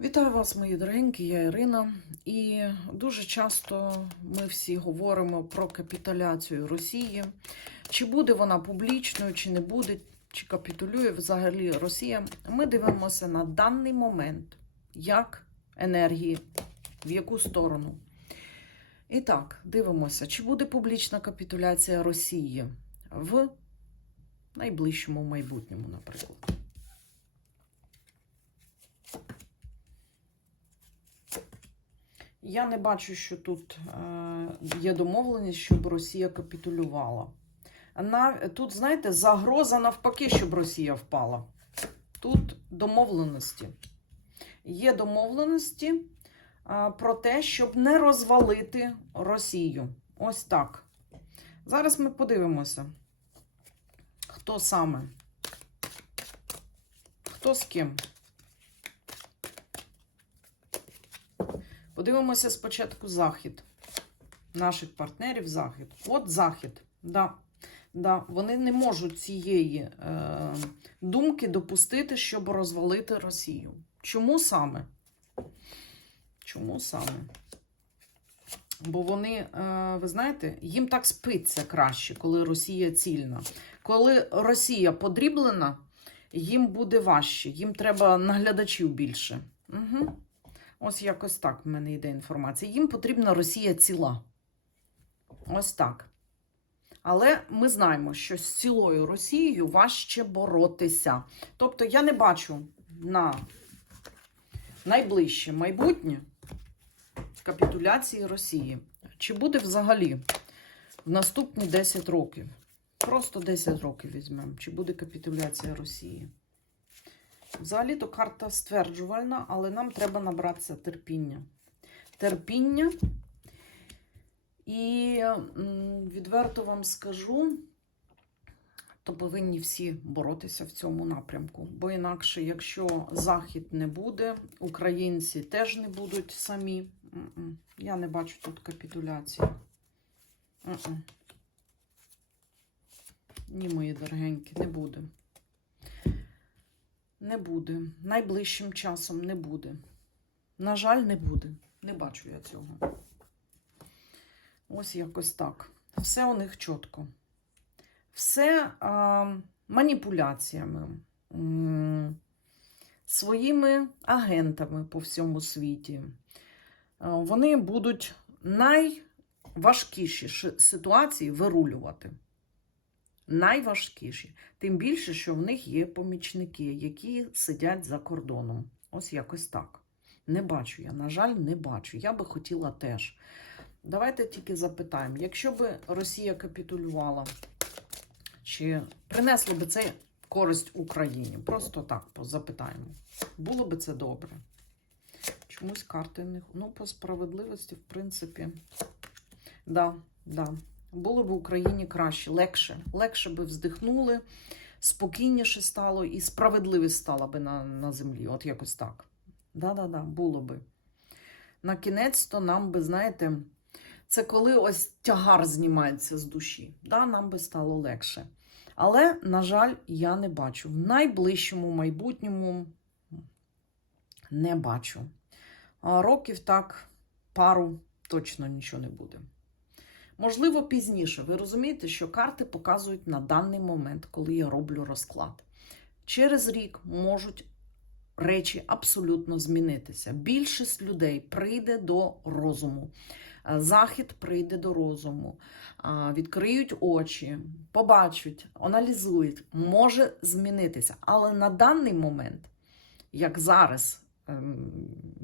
Вітаю вас, мої дорогенькі, я Ірина. І дуже часто ми всі говоримо про капітуляцію Росії. Чи буде вона публічною, чи не буде, чи капітулює взагалі Росія. Ми дивимося на даний момент, як енергії, в яку сторону. І так, дивимося, чи буде публічна капітуляція Росії в найближчому майбутньому, наприклад. Я не бачу, що тут е, є домовленість, щоб Росія капітулювала. Тут, знаєте, загроза навпаки, щоб Росія впала. Тут домовленості. Є домовленості е, про те, щоб не розвалити Росію. Ось так. Зараз ми подивимося, хто саме, хто з ким. Подивимося спочатку захід. Наших партнерів захід. От захід. Да. Да. Вони не можуть цієї е, думки допустити, щоб розвалити Росію. Чому саме? Чому саме? Бо вони, е, ви знаєте, їм так спиться краще, коли Росія цільна. Коли Росія подріблена, їм буде важче, їм треба наглядачів більше. Угу. Ось якось так в мене йде інформація. Їм потрібна Росія ціла. Ось так. Але ми знаємо, що з цілою Росією важче боротися. Тобто я не бачу на найближче майбутнє капітуляції Росії. Чи буде взагалі в наступні 10 років? Просто 10 років візьмемо. Чи буде капітуляція Росії? Взагалі-то карта стверджувальна, але нам треба набратися терпіння. Терпіння. І відверто вам скажу, то повинні всі боротися в цьому напрямку. Бо інакше, якщо Захід не буде, українці теж не будуть самі. Я не бачу тут капітуляції. Ні, мої дорогенькі, не буде. Не буде. Найближчим часом не буде. На жаль, не буде. Не бачу я цього. Ось якось так. Все у них чітко. Все а, маніпуляціями, своїми агентами по всьому світі. Вони будуть найважкіші ситуації вирулювати. Найважкіші. Тим більше, що в них є помічники, які сидять за кордоном. Ось якось так. Не бачу я, на жаль, не бачу. Я би хотіла теж. Давайте тільки запитаємо: якщо би Росія капітулювала, чи принесло би це користь Україні? Просто так запитаємо. Було би це добре? Чомусь карти не. Ну, по справедливості, в принципі, да, да. Було б Україні краще, легше. Легше би вздихнули, спокійніше стало і справедливість стала би на, на землі. От якось так. Да-да-да, було би. На кінець то нам би, знаєте, це коли ось тягар знімається з душі. Да, нам би стало легше. Але, на жаль, я не бачу. В найближчому майбутньому не бачу. А років так, пару точно нічого не буде. Можливо, пізніше. Ви розумієте, що карти показують на даний момент, коли я роблю розклад. Через рік можуть речі абсолютно змінитися. Більшість людей прийде до розуму. Е, Захід прийде до розуму, відкриють очі, побачать, аналізують, може змінитися. Але на даний момент, як зараз, ем,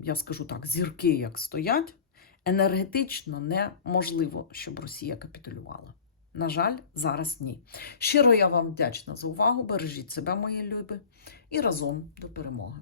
я скажу так, зірки як стоять, енергетично неможливо, щоб Росія капітулювала. На жаль, зараз ні. Щиро я вам вдячна за увагу. Бережіть себе, мої любі, і разом до перемоги.